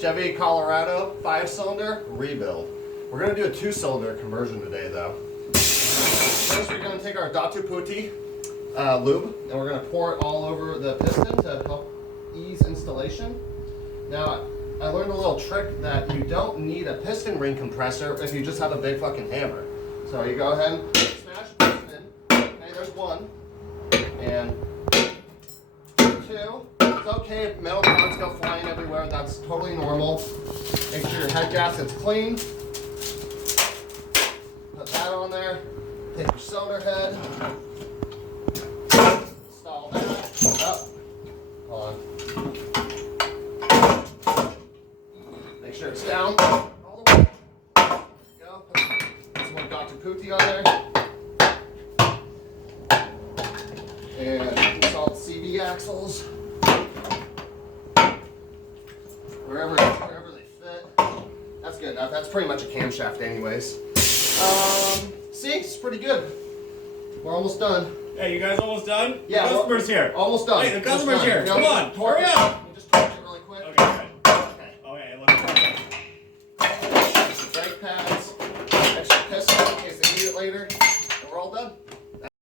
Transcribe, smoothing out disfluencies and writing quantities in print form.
Chevy Colorado 5-cylinder rebuild. We're going to do a 2-cylinder conversion today though. First we're going to take our Datu Putti lube and we're going to pour it all over the piston to help ease installation. Now I learned a little trick that you don't need a piston ring compressor if you just have a big fucking hammer. So you go ahead and smash the piston in. Okay, there's one. And 2. It's okay if metal parts go flying everywhere, that's totally normal. Make sure your head gasket's clean. Put that on there. Take your cylinder head. Install that. Up. Hold on. Make sure it's down all the way. There you go. Put some more Dr. Putti on there. And install the CV axles. Wherever they fit. That's good enough. That's pretty much a camshaft anyways. See, it's pretty good. We're almost done. Hey, you guys almost done? Yeah. The customer's here. Almost done. Hey, the customer's here. Done. Come on, hurry up.